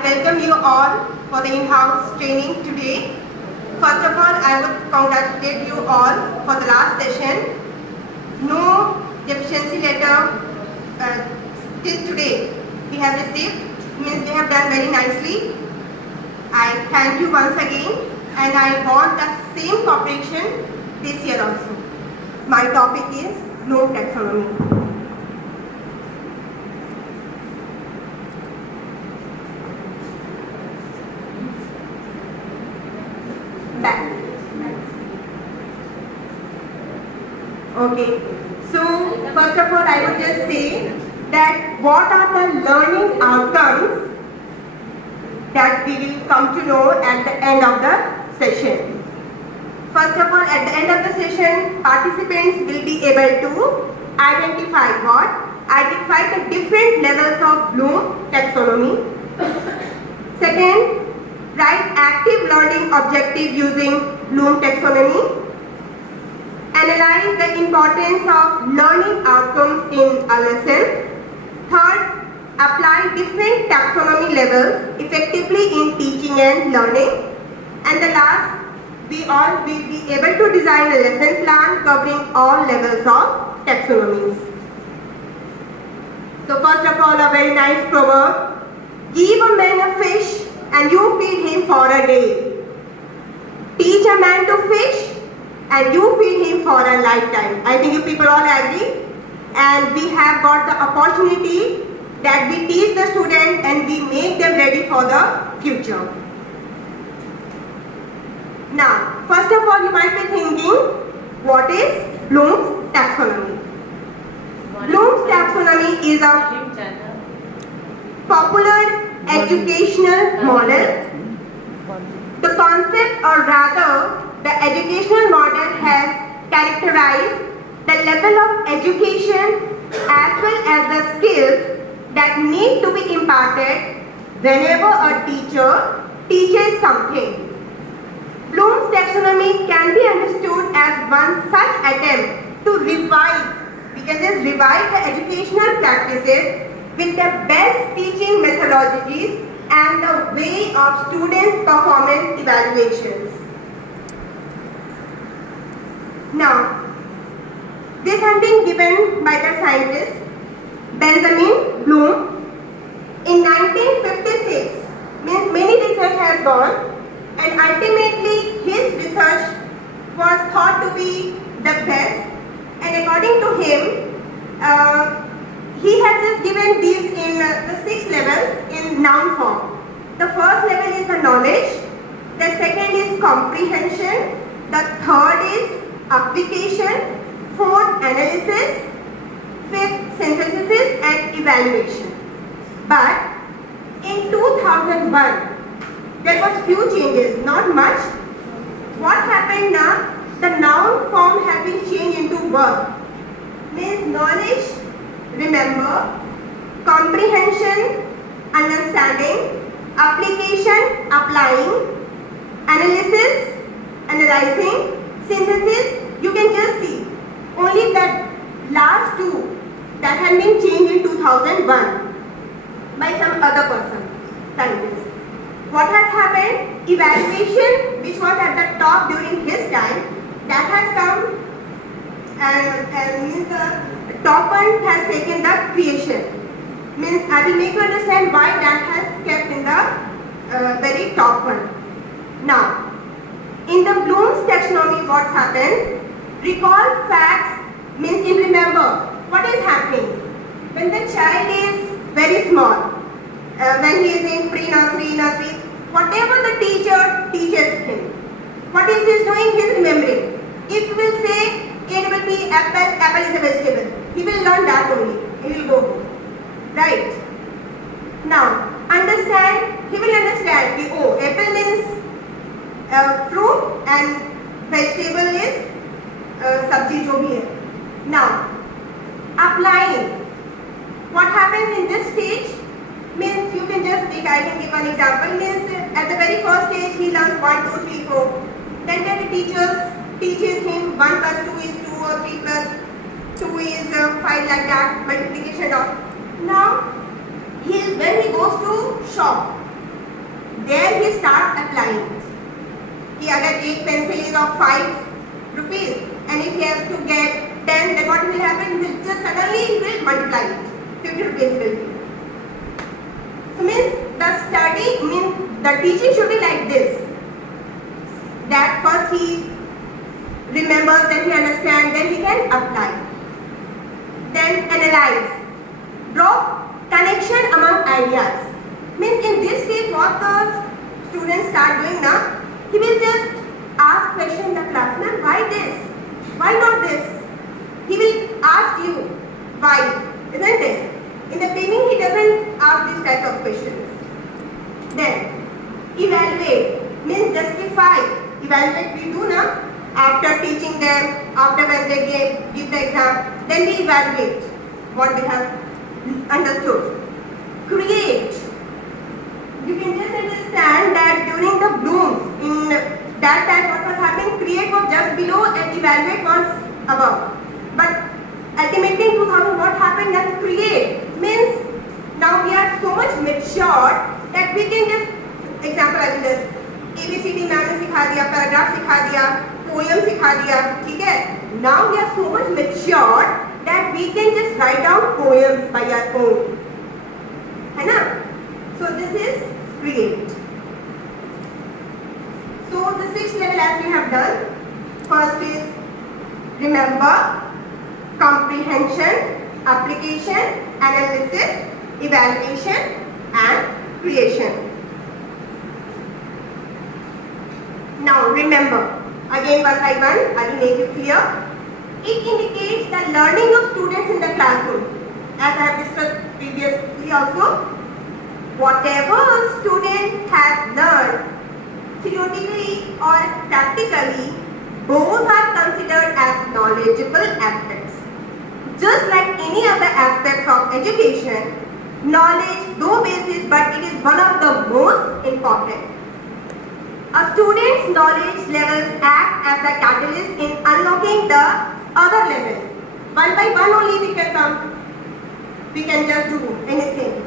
welcome you all for the in-house training today. First of all, I would congratulate you all for the last session. No deficiency letter till today we have received, means we have done very nicely. I thank you once again and I want the same cooperation this year also. My topic is Bloom taxonomy. Okay, so first of all I would just say that what are the learning outcomes that we will come to know at the end of the session. First of all, at the end of the session, participants will be able to identify what? Identify the different levels of Bloom taxonomy. Second, write active learning objective using Bloom taxonomy. Analyze the importance of learning outcomes in a lesson. Third, apply different taxonomy levels effectively in teaching and learning. And the last, we all will be able to design a lesson plan covering all levels of taxonomies. So first of all, a very nice proverb. Give a man a fish and you feed him for a day. Teach a man to fish and you feed him for a lifetime. I think you people all agree. And we have got the opportunity that we teach the students and we make them ready for the future. Now, first of all, you might be thinking, what is Bloom's taxonomy? Bloom's taxonomy is a popular educational model. The concept, or rather, the educational model has characterized the level of education as well as the skills that need to be imparted whenever a teacher teaches something. Bloom's taxonomy can be understood as one such attempt to revive, we can just revive the educational practices with the best teaching methodologies and the way of students' performance evaluations. Now, this has been given by the scientist Benjamin Bloom in 1956. Means many research has gone and ultimately his research was thought to be the best, and according to him he has just given these in the 6 levels in noun form. The first level is the knowledge, the second is comprehension, the third is application, fourth analysis, fifth synthesis and evaluation. But in 2001 there was few changes, not much. What happened now? The noun form has been changed into verb. Means knowledge, remember, comprehension, understanding, application, applying, analysis, analyzing, synthesis, you can just see. Only the last two that have been changed in 2001 by some other person, scientist. What has happened? Evaluation, which was at the top during his time, that has come and means the top one has taken the creation. Means I will make you understand why that has kept in the very top one. Now, in the Bloom's taxonomy, what happens? Recall facts means in remember what is happening when the child is very small. When he is in pre-nursery, nursery, whatever the teacher teaches him, what is he doing? He is remembering. If we will say it will be apple, apple is a vegetable, he will learn that only. He will go home. Right? Now, understand, he will understand that, oh, apple means fruit and vegetable is sabji jo bhi hai. Now, applying. What happens in this stage? Means you can just take, I can give an example. Means at the very first stage he learns 1, 2, 3, 4. Then the teacher teaches him 1 plus 2 is 2 or 3 plus 2 is 5, like that, multiplication of. Now when he goes to shop, there he starts applying कि अगर एक pencil is of 5 rupees and if he has to get 10, then what will happen? He will just suddenly he will multiply it. 50 rupees will be. So means the study means the teaching should be like this. That first he remembers, then he understands, then he can apply. Then analyze. Draw connection among ideas. Means in this case what the students start doing now, he will just ask question in the class, ma'am, why this? Why not this? He will ask you why, isn't it? In the beginning he doesn't ask these types of questions. Then evaluate means justify. Evaluate we do now after teaching them, after when they give the exam, then we evaluate what they have understood. Create. You can just understand that during the Bloom's, in that time what was happening, create was just below and evaluate was above. But ultimately in 2000 what happened, that create means now we are so much mature that we can just, example I will just ABCD ma'am ने सिखा दिया, paragraph सिखा दिया, poem सिखा दिया, ठीक है? Now we are so much mature that we can just write down poems by our own, है ना? So this is create. So the 6th level as we have done, first is remember, comprehension, application, analysis, evaluation and creation. Now remember, again one by one, I will make it clear. It indicates the learning of students in the classroom. As I have discussed previously also, whatever a student has learned, theoretically or practically, both are considered as knowledgeable aspects. Just like any other aspects of education, knowledge though basis, but it is one of the most important. A student's knowledge levels act as a catalyst in unlocking the other levels. One by one only we can come. We can just do anything.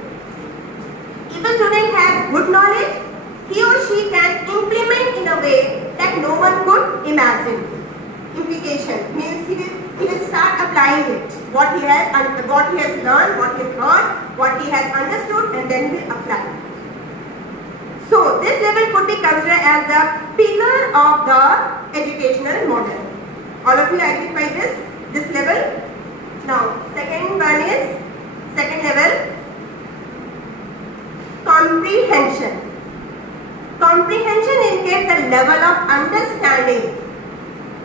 If a student has good knowledge, he or she can implement in a way that no one could imagine. Implication means he will start applying it. What he has learned, what he has heard, what he has understood, and then he will apply. So this level could be considered as the pillar of the educational model. All of you identify this level? Now second level, comprehension. Comprehension indicates the level of understanding.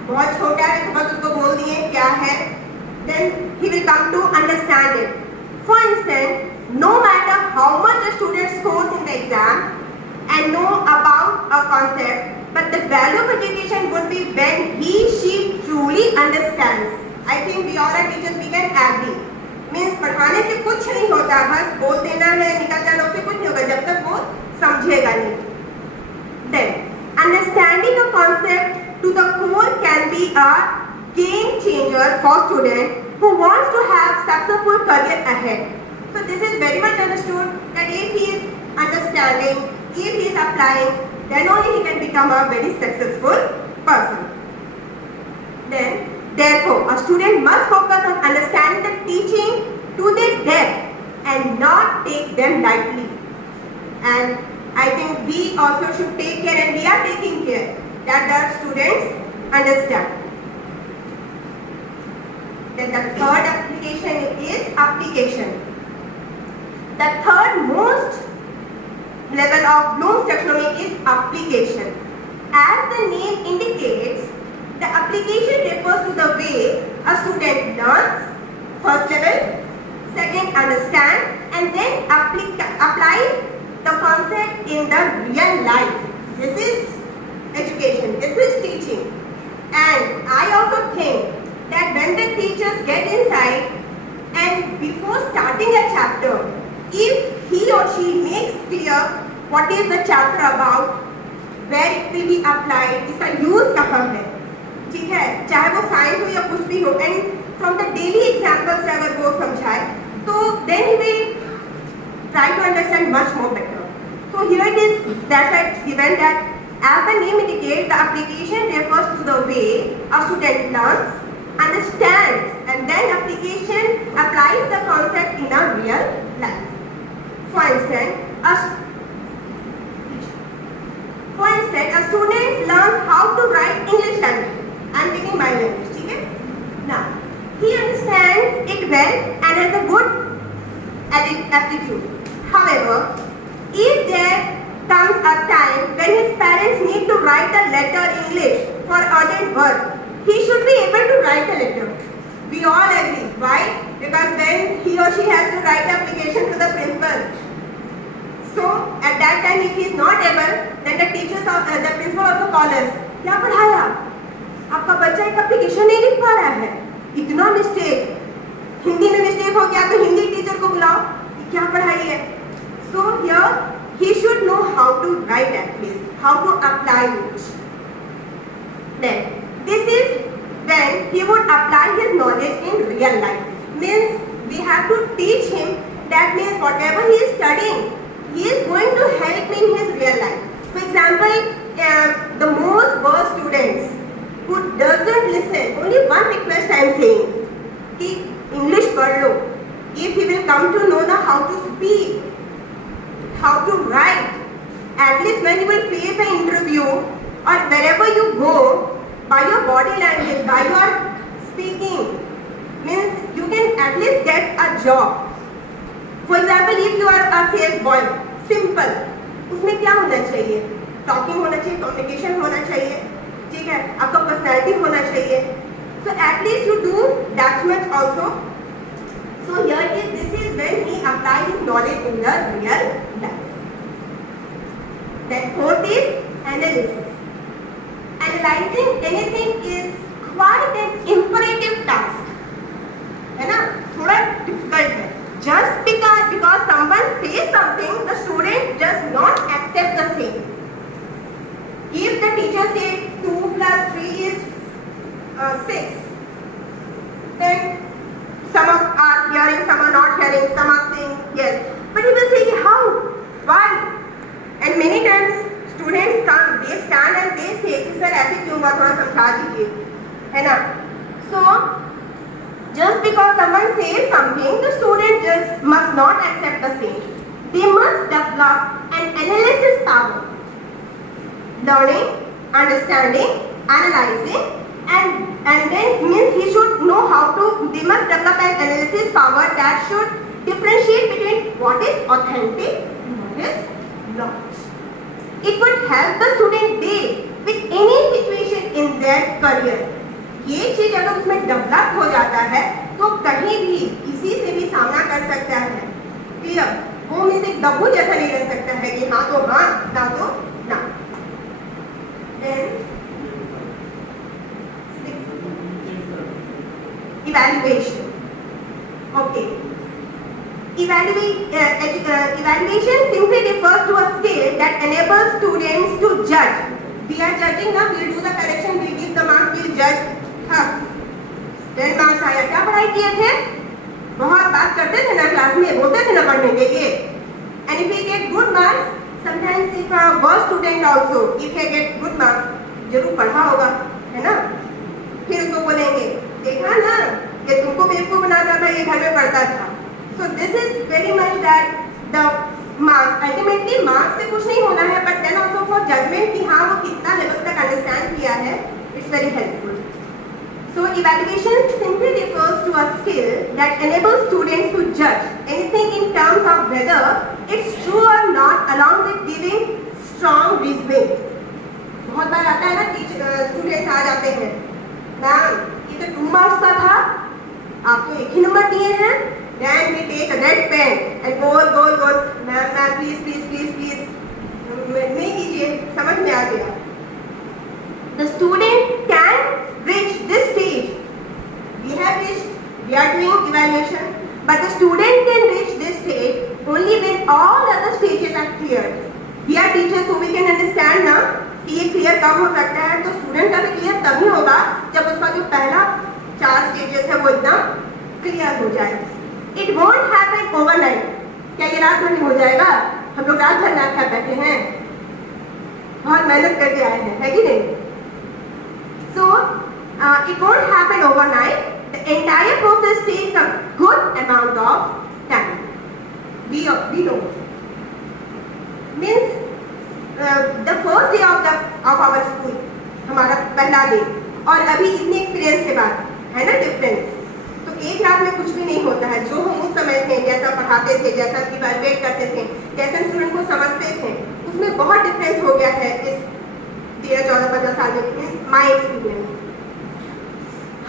बहुत छोटा है तो बस उसको बोल दिए क्या है, then he will come to understand it. For instance, no matter how much a student scores in the exam and know about a concept, but the value of education would be when she truly understands. I think we all are teachers, we can agree. Means पढ़ाने से कुछ नहीं होता, बस बोल देना है, निकल जाना, उससे कुछ नहीं होगा जब तक वो समझेगा नहीं. Then understanding a concept to the core can be a game changer for student who wants to have successful career ahead. So this is very much understood that if he is understanding, if he is applying, then only he can become a very successful person. Then, therefore, a student must focus on understanding the teaching to their depth and not take them lightly. And I think we also should take care, and we are taking care that the students understand. Then the third application is application. The third most level of Bloom's taxonomy is application. As the name indicates, the application refers to the way a student learns, first level, second understand, and then apply the concept in the real life. This is education, this is teaching. And I also think that when the teachers get inside and before starting a chapter, if he or she makes clear what is the chapter about, where it will be applied, इसका use कहाँ है, ठीक है, चाहे वो science हो या कुछ भी हो, and from the daily examples से अगर वो समझाए, तो then he will try to understand much more better. So here it is, that's why it's given that as the name indicates, the application refers to the way a student learns, understands, and then application applies the concept in a real life. For instance, a student learns how to write English language. I am taking my language, okay? Now, he understands it well and has a good aptitude. However, if there comes a time when his parents need to write a letter in English for urgent work, he should be able to write a letter. We all agree. Why? Because when he or she has to write the application to the principal. So at that time, if he is not able, then the principal also calls us. क्या पढ़ाया? आपका बच्चा एक application नहीं लिख पा रहा है. इतना मिस्टेक. हिंदी में मिस्टेक हो गया तो हिंदी टीचर को बुलाओ. क्या पढ़ाई है? So here he should know how to write at least, how to apply it. Then this is when he would apply his knowledge in real life. Means we have to teach him. That means whatever he is studying, he is going to help in his real life. For example, the most worst students who doesn't listen, only one request I am saying, कि English पढ़ लो. If he will come to know how to speak, how to write, at least when you will face an interview or wherever you go, by your body language, by your speaking, means you can at least get a job. For example, if you are a sales boy, simple, उसमें क्या होना चाहिए? Talking होना चाहिए, communication होना चाहिए, ठीक है? आपका personality होना चाहिए. So at least you do that much also. So here this is when he applies his knowledge in the real life. Then fourth is analysis. Analyzing anything is quite an imperative task. है ना? थोड़ा difficult है. Just because someone says something, the student does not accept the same. If the teacher says 2 plus 3 is 6, then some are hearing, some are not hearing, some are saying yes. But he will say how? Why? And many times students come, they stand and they say कि sir ऐसे क्यों हुआ, थोड़ा समझा दीजिए, है ना? So just because someone says something, the student just must not accept the same. They must develop an analysis power. Learning, understanding, analyzing, and then means he should know how to. They must develop an analysis power that should differentiate between what is authentic and what is not. It would help the student deal with any situation in their career. ये चीज अगर उसमें develop हो जाता है तो कहीं भी किसी से भी सामना कर सकता है. क्लियर? वो में से डब्बू जैसा नहीं रह सकता है कि हाँ तो हाँ, ना तो ना. Evaluation. Okay. Evaluation simply refers to a skill that enables students to judge. We are judging now. We'll do the correction. We'll give the marks. We'll judge. हाँ. 10 marks आया. क्या पढ़ाई किए थे? बहुत बात करते थे ना क्लास में, बोलते थे ना पढ़ने के लिए. And if we get good marks, sometimes if a worst student also, if he get good marks, जरूर पढ़ा होगा, है ना? फिर उसको बोलेंगे, देखा ना कि तुमको बेवकूफ बनाता था, ये घर में पढ़ता था. So this is very much that the marks, ultimately marks से कुछ नहीं होना है, but then also for judgment कि हाँ वो कितना level तक understand किया है, it's very helpful. So evaluation simply refers to a skill that enables students to judge anything in terms of whether it's true or not, along with giving strong reasoning. बहुत बार आता है ना, students आ जाते हैं, ma'am ये तो 2 marks का था, आपको एक ही नंबर दिए हैं. Then we take a red pen and go. Ma'am please नहीं कीजिए, समझ में आ गया. The student can reach this stage. We are doing evaluation, but the student can reach this stage only when all other stages are cleared. We are teachers, so we can understand ना कि ये clear कब हो सकता है. तो student का भी clear तभी होगा जब उसका जो पहला 4 stages है वो एकदम clear हो जाए. It won't happen overnight. क्या ये रात में हो जाएगा? हम लोग रात भर लैब पर बैठे हैं, बहुत मेहनत करके आए हैं, है कि नहीं? So it won't happen overnight. The entire process takes a good amount of time. We know. Means the first day of our school, हमारा पहला डे, और अभी इतने एक्सपीरियंस के बाद, है ना डिफरेंस? तो एक रात में कुछ भी नहीं होता है। जो हम उस समय थे, जैसा पढ़ाते थे, जैसा इवैल्यूएट करते थे, जैसे स्टूडेंट को समझते थे, उसमें बहुत डिफरेंस हो गया है इस 13-14-15 साल में, my experience.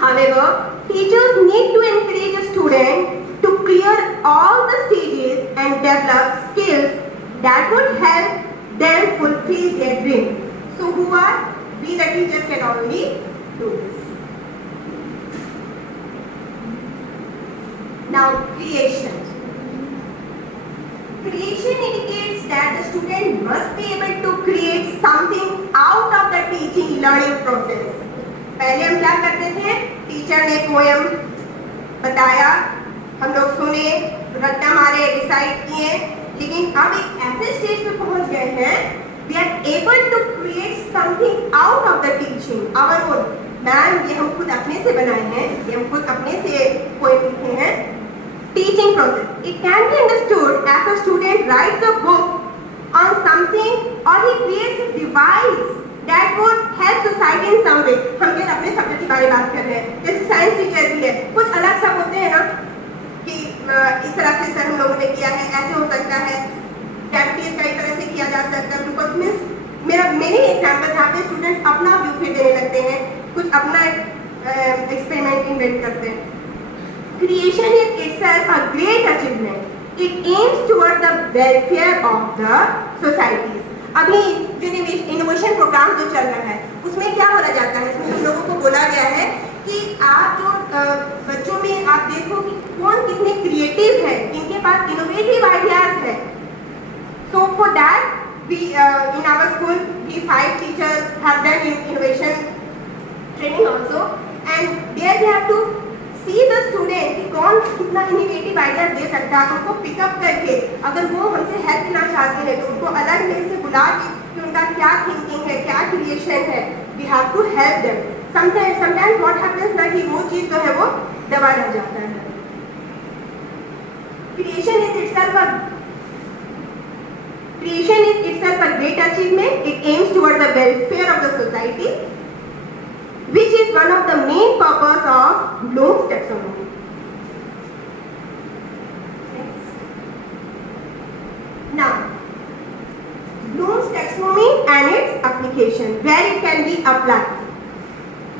However, teachers need to encourage a student to clear all the stages and develop skills that would help them fulfill their dream. So who are we? The teachers can only do this. Now, creation. Creation indicates that the student must be able to create something out of the teaching learning process. पहले हम क्या करते थे? Teacher ने poem बताया, हम लोग सुने, रट्टा मारे, डिसाइड किए, लेकिन अब एक ऐसे स्टेज पे पहुंच गए हैं, we are able to create something out of the teaching, our own. Ma'am, ये हम खुद अपने से बनाए हैं, ये हम खुद अपने से पोएम लिखे हैं। Teaching process. It can be understood as a student writes a book on something or he creates a device that would help society in some way. हम फिर अपने सब्जेक्ट के बारे में बात कर रहे हैं, जैसे साइंस टीचर भी है, कुछ अलग सब होते हैं ना कि इस तरह से सर हम लोगों ने किया है, ऐसे हो सकता है, एक्टिविटीज कई तरह से किया जा सकता है। बिकॉज मीन्स मेरा मेनी एग्जाम्पल जहाँ पे स्टूडेंट्स अपना व्यू फिर देने लगते हैं, कुछ अपना एक्सपेरिमेंट इन्वेंट करते हैं। Creation is itself a great achievement. It aims toward the welfare of the societies. अभी जो इनोवेशन प्रोग्राम जो चल रहा है, उसमें क्या बोला जाता है? इसमें हम लोगों को बोला गया है कि आप जो बच्चों में आप देखो कि कौन कितने क्रिएटिव है, इनके पास इनोवेटिव आइडियाज है। So for that, we in our school, we 5 teachers have done innovation training also, and there we have to see the student कि कौन कितना इनोवेटिव आइडिया दे सकता है। उनको पिकअप करके अगर वो हमसे हेल्प लेना चाहते हैं तो उनको अलग वे से बुला के कि उनका क्या थिंकिंग है, क्या क्रिएशन है, we have to help them. Sometimes what happens ना कि वो चीज जो है वो दबा रह जाता है। Creation is itself a great achievement. It aims toward the welfare of the society, which is one of the main purpose of Bloom's taxonomy. Next. Now, Bloom's taxonomy and its application, where it can be applied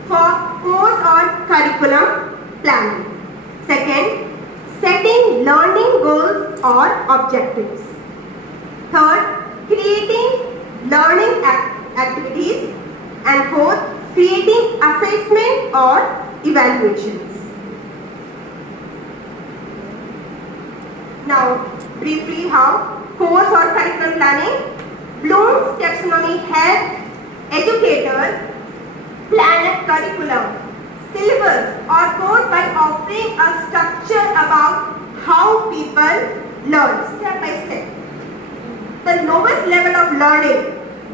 for course or curriculum planning. Second, setting learning goals or objectives. Third, creating learning activities. And fourth, creating assessment or evaluations. Now, briefly how course or curriculum planning. Bloom's taxonomy helps educators plan a curriculum, syllabus or course by offering a structure about how people learn step by step. The lowest level of learning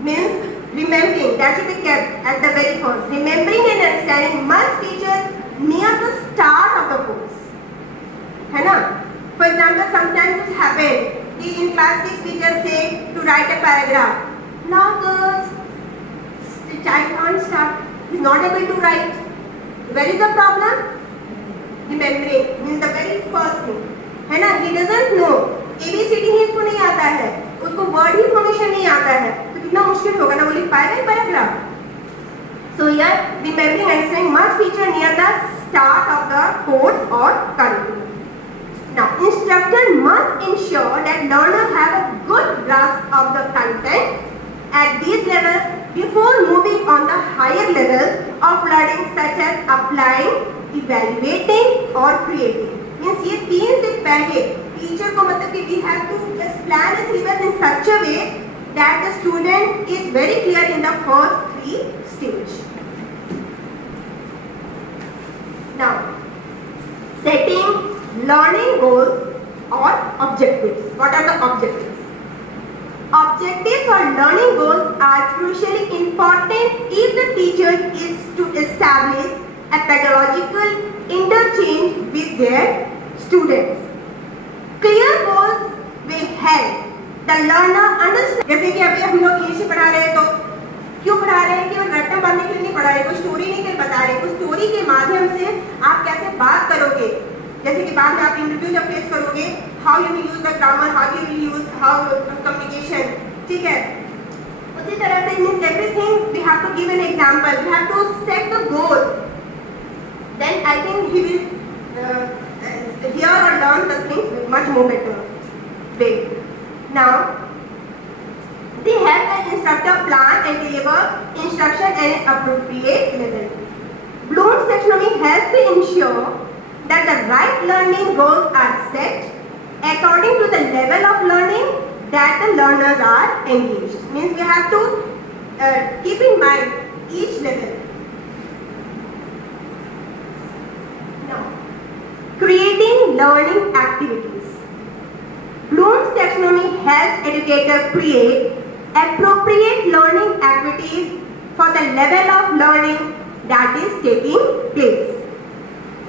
means remembering, that should be kept at the very first. Remembering and understanding must feature near the start of the course. है ना? For example, sometimes it happens कि in class 6 teachers say to write a paragraph. Now the child can't start. He is not able to write. Where is the problem? Remembering means the very first thing. है ना? He doesn't know. ABCD ही इसको नहीं आता है, उसको word ही formation नहीं आता है, तो कितना मुश्किल होगा ना वो लिख पाएगा paragraph. So here, remembering and understanding must feature near the start of the course or curriculum. Now, instructor must ensure that learners have a good grasp of the content at these levels before moving on the higher levels of learning, such as applying, evaluating or creating. Means ये 3 से पहले teacher को मतलब कि we have to just plan a syllabus in such a way that the student is very clear in the first 3 stages. Now, setting learning goals or objectives. What are the objectives? objectives or learning goals are crucially important if the teacher is to establish a pedagogical interchange with their students. Clear goals will help the learner understand. जैसे कि अभी हम लोग English पढ़ा रहे हैं तो क्यों पढ़ा रहे हैं? केवल रट्टा मारने के लिए नहीं पढ़ा रहे, कोई स्टोरी नहीं के बता रहे, उस स्टोरी के माध्यम से आप कैसे बात करोगे, जैसे कि बाद में आप इंटरव्यू जब फेस करोगे, how you will use the grammar, how you will use how communication, ठीक है। उसी तरह से means everything we have to give an example, we have to set the goal, then I think he will hear or learn the things with much more better way. Now they help the instructor plan and deliver instruction at an appropriate level. Bloom's taxonomy helps to ensure that the right learning goals are set according to the level of learning that the learners are engaged. Means we have to keep in mind each level. Now, creating learning activities. Bloom's taxonomy helps educators create appropriate learning activities for the level of learning that is taking place.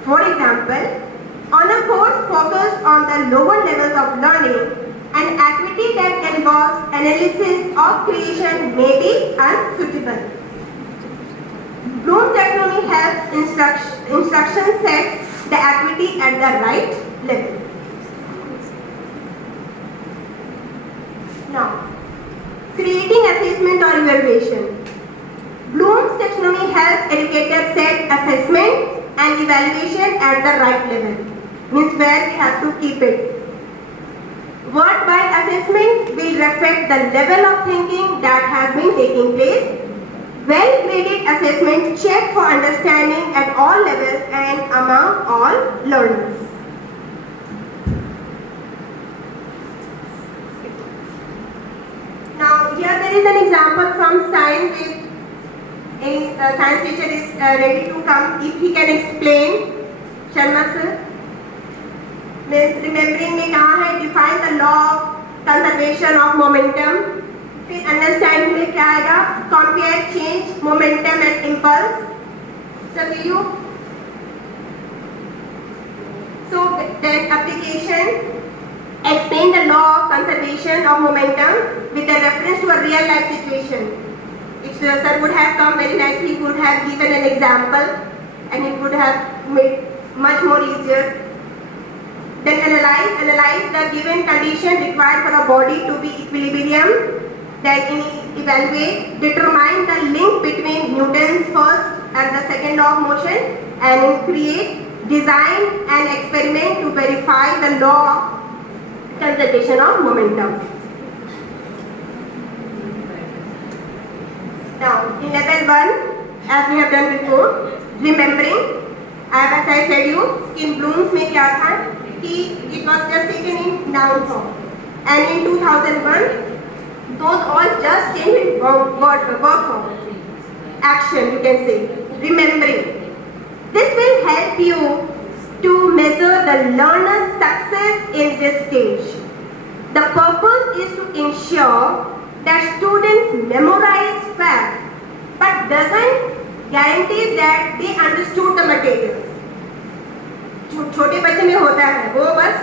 For example, on a course focused on the lower levels of learning, an activity that involves analysis of creation may be unsuitable. Bloom's taxonomy helps instruction set the activity at the right level. Now, creating assessment or evaluation. Bloom's taxonomy helps educators set assessment and evaluation at the right level. Means where we have to keep it. Word-wide assessment will reflect the level of thinking that has been taking place. Well-graded assessment check for understanding at all levels and among all learners. Now here there is an example from science. If any science teacher is ready to come, if he can explain, Sharma sir. Means remembering में कहाँ है? Define the law of conservation of momentum. फिर understand में क्या आएगा? Compare change momentum and impulse. So will you so then application explain the law of conservation of momentum with a reference to a real life situation. If sir would have come very nicely, he would have given an example and it would have made much more easier. Then analyze the given condition required for a body to be equilibrium. Then evaluate, determine the link between Newton's first and the second law of motion, and create, design an experiment to verify the law of conservation of momentum. Now, in level 1, as we have done before, remembering, as I said you, in Bloom's में क्या था कि it was just taken in noun form, and in 2001. Those all just change in verb form. Action, you can say. Remembering. This will help you to measure the learner's success in this stage. The purpose is to ensure that students memorize facts, but doesn't guarantee that they understood the materials. छोटे बच्चे में होता है, वो बस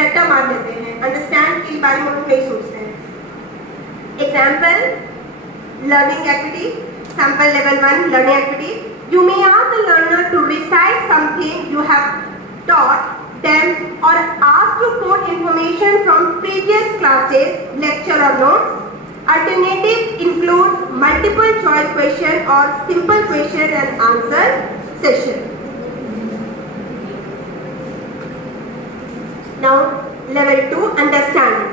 रट्टा मार देते हैं, अंडरस्टैंड के बारे में वो नहीं सोचते हैं. Example, learning activity, sample level 1 learning activity. You may ask the learner to recite something you have taught them or ask to quote information from previous classes, lecture or notes. Alternative includes multiple choice question or simple question and answer session. Now, level 2, understanding.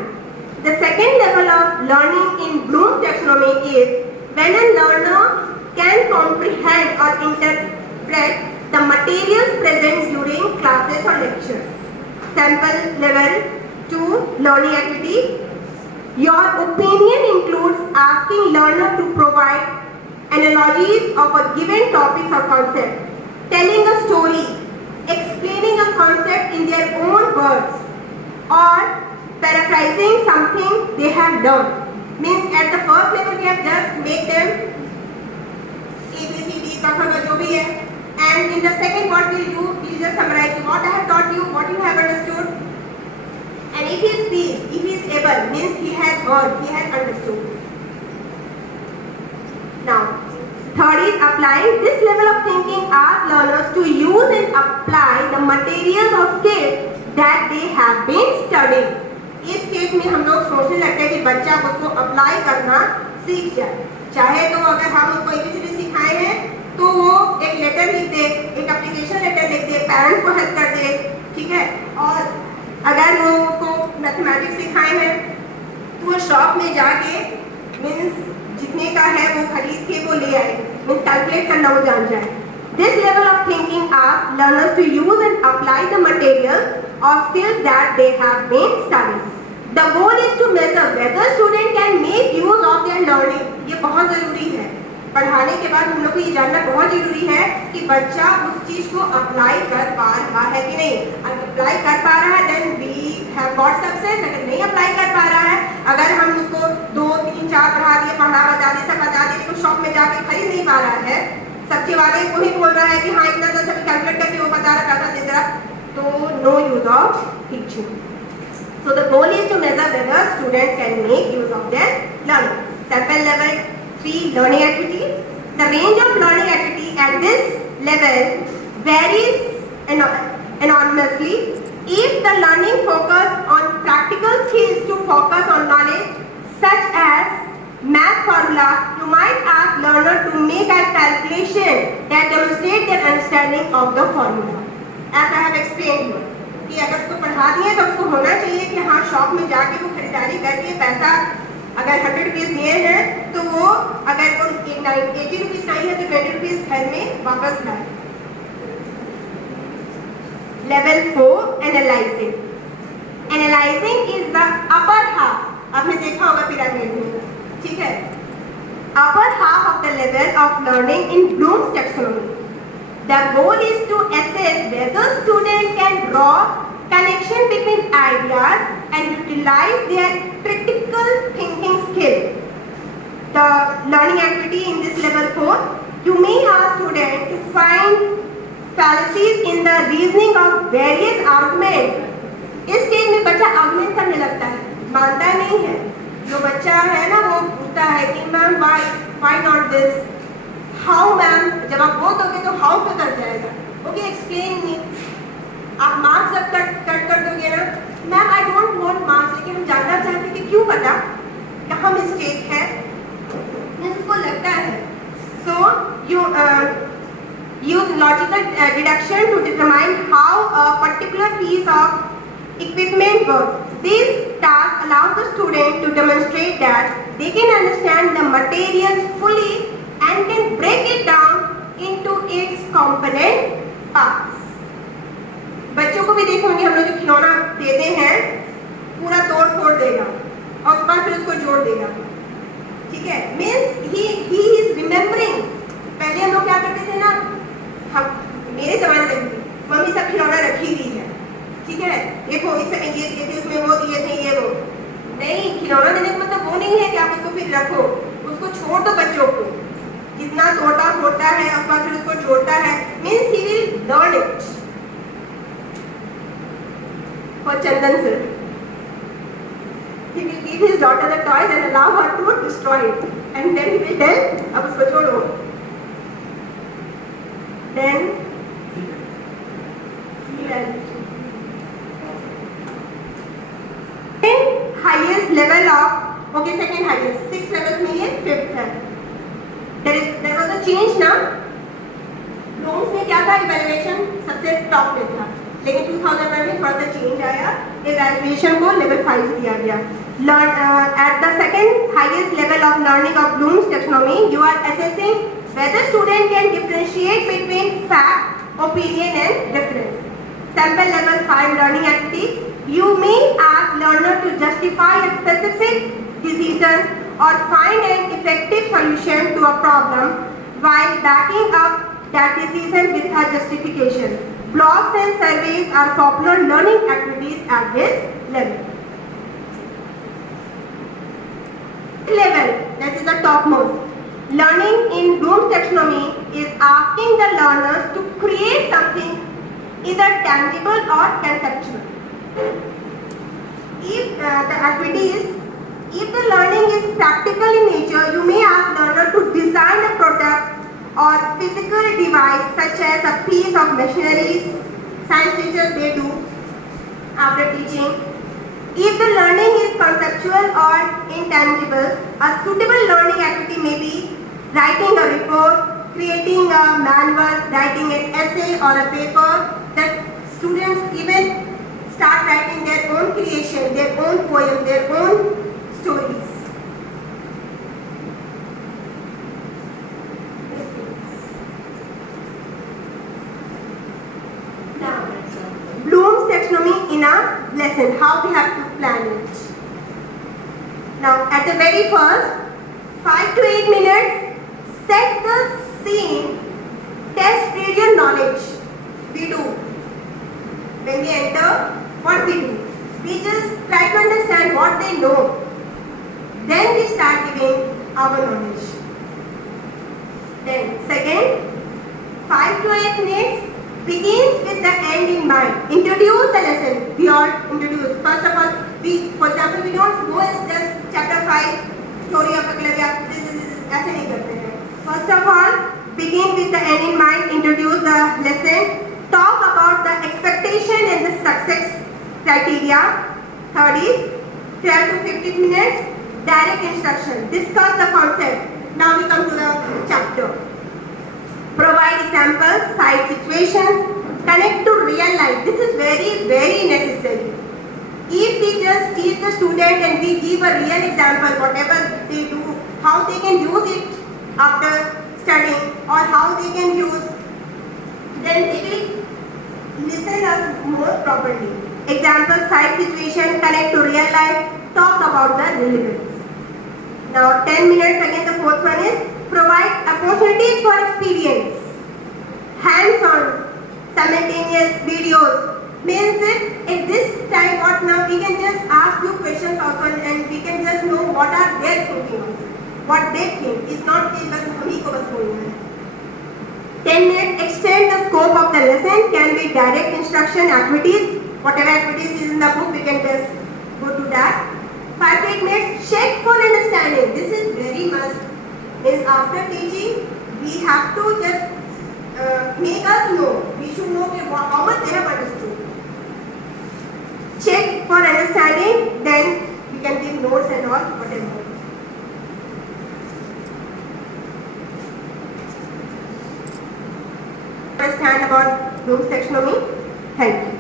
The second level of learning in Bloom's taxonomy is when a learner can comprehend or interpret the materials present during classes or lectures. Sample level 2 learning activity. Your opinion includes asking learner to provide analogies of a given topic or concept, telling a story, explaining a concept in their own words, or paraphrasing something they have done. Means at the first level we have just make them A, B, C, D, जो भी है. And in the second what we'll do, we'll just summarize what I have taught you, what you have understood. And if he speaks, if he is able, means he has heard, he has understood. Now, third is applying. This level of thinking asks learners to use and apply the materials or skills that they have been studying. इस stage में हम लोग सोचने लगते हैं कि बच्चा उसको अप्लाई करना सीख जाए. चाहे तो अगर हम उसको ABCD सिखाए हैं तो वो एक लेटर लिख दे, एक एप्लीकेशन लेटर लिख दे, पेरेंट्स को हेल्प कर दे, ठीक है. और अगर वो उसको मैथमेटिक्स सिखाए हैं तो वो शॉप में जाके मीन्स जितने का है वो खरीद के वो ले आए, मीन्स कैलकुलेट करना वो जान जाए. This level of thinking asks learners to use and apply the material or skills that they have been studying. The goal is to measure whether student can make use of their learning. ये बहुत जरूरी है. पढ़ाने के बाद हम लोग को ये जानना बहुत जरूरी है कि बच्चा उस चीज को अप्लाई कर पा रहा है कि नहीं. अगर अप्लाई कर पा रहा है then we have got success. अगर नहीं अप्लाई कर पा रहा है, अगर हम उसको 2, 3, 4 पढ़ा दिए, पढ़ा बता दिए, सब बता दिए, तो शॉप में जाके खरीद नहीं पा रहा है, सब्जी वाले को ही बोल रहा है कि हाँ इतना तो सब कैलकुलेट करके वो बता रहा, पैसा दे रहा, तो no use of teaching. So the goal is to measure whether students can make use of their learning. Sample level 3 learning activity. The range of learning activity at this level varies enormously. If the learning focus on practical skills to focus on knowledge such as math formula, you might ask learner to make a calculation that demonstrate their understanding of the formula. As I have explained here, कि अगर उसको पढ़ा दिए तो उसको होना चाहिए कि हाँ शॉप में जाके वो खरीदारी करके पैसा अगर 100 रुपीज दिए हैं तो वो अगर वो 80 रुपीज नहीं है तो 20 रुपीज घर में वापस लाए. Level 4 analyzing. Analyzing is the upper half. आपने देखा होगा पिरामिड में, ठीक है. Upper half of the level of learning in Bloom's taxonomy. The goal is to assess whether students can draw connection between ideas and utilize their critical thinking skill. The learning activity in this level 4, you may ask students to find fallacies in the reasoning of various arguments. इस stage में बच्चा argument करने लगता है, मानता नहीं है. जो बच्चा है ना वो पूछता है कि ma'am why not this? How ma'am, जब आप बोल दोगे तो हाउ पे कर जाएगा. Okay explain me. आप मार्क्स जब कट कर दोगे ना, ma'am I don't want marks, लेकिन हम जानना चाहते हैं कि क्यों पता कहाँ मिस्टेक है, इसको लगता है. So you use logical deduction to determine how a particular piece of equipment works. This task allows the student to demonstrate that they can understand the materials fully and can break it down into its component parts. बच्चों को भी देखोगे हम लोग जो खिलौना देते हैं पूरा तोड़ फोड़ देगा और उसके बाद फिर उसको जोड़ देगा, ठीक है. Means he is remembering. पहले हम लोग क्या करते थे ना, हम मेरे जमाने में मम्मी सब खिलौना रखी हुई है, ठीक है, देखो इसमें ये दिए थे, उसमें वो दिए थे, ये वो नहीं. खिलौना देने का मतलब वो नहीं है कि आप उसको फिर रखो, उसको छोड़ दो बच्चों को. जितना तोड़ता फोड़ता है उसके बाद फिर उसको जोड़ता है, means he will learn it. For Chandan sir, he will give his daughter the toys and allow her to destroy it, and then he will tell, अब उसको छोड़ो. Then highest level of, okay, second highest, 6 levels में ये 5th है. There was a change ना. Bloom's में क्या था, इवैल्यूएशन सबसे टॉप में था, लेकिन 2001 में थोड़ा सा चेंज आया, इवैल्यूएशन को लेवल 5 दिया गया. At the second highest level of learning of Bloom's taxonomy, you are assessing whether student can differentiate between fact, opinion and reference. Sample level 5 learning activity. You may ask learner to justify a specific decision or find an effective solution to a problem while backing up that decision with a justification. Blogs and surveys are popular learning activities at this level. Level, that is the topmost. Learning in Bloom's taxonomy is asking the learners to create something either tangible or conceptual. If the activity is, if the learning is practical in nature, you may ask learner to design a product or physical device such as a piece of machinery. Science teachers, they do after teaching. If the learning is conceptual or intangible, a suitable learning activity may be writing a report, creating a manual, writing an essay or a paper. That students even start writing their own creation, their own poem, their own stories. Now, Bloom's taxonomy in a lesson, how we have to plan it. Now, at the very first, 5 to 8 minutes, set the scene, test read your knowledge. We do. When we enter, what we do? We just try to understand what they know. Then we start giving our knowledge. Then, second, 5 to 8 minutes begins with the end in mind. Introduce the lesson. We all introduce. First of all, for example, we don't go as just chapter 5, story of Eklavya. ऐसे नहीं करते हैं. First of all, begin with the end in mind. Introduce the lesson. Talk about the expectation and the success criteria. Third is 12 to 15 minutes. Direct instruction. Discuss the concept. Now we come to the chapter. Provide examples, cite situations, connect to real life. This is very, very necessary. If we just teach the student and we give a real example, whatever they do, how they can use it after studying or how they can use, then they will listen us more properly. Example, cite situation, connect to real life, talk about the relevance. Now 10 minutes again, the fourth one is provide opportunities for experience. Hands-on, simultaneous videos. Means at this time what now we can just ask few questions also and we can just know what are they thinking of. What they think is not कि बस हम ही को बस बोलना है. 10 minutes extend the scope of the lesson, can be direct instruction activities. Whatever activities is in the book, we can just go to that. 5 to 8 minutes, check for understanding. This is very must. Means after teaching, we have to just make us know. We should know how much they have understood. Check for understanding, then we can give notes and all, whatever. Understand about Bloom's taxonomy. Thank you.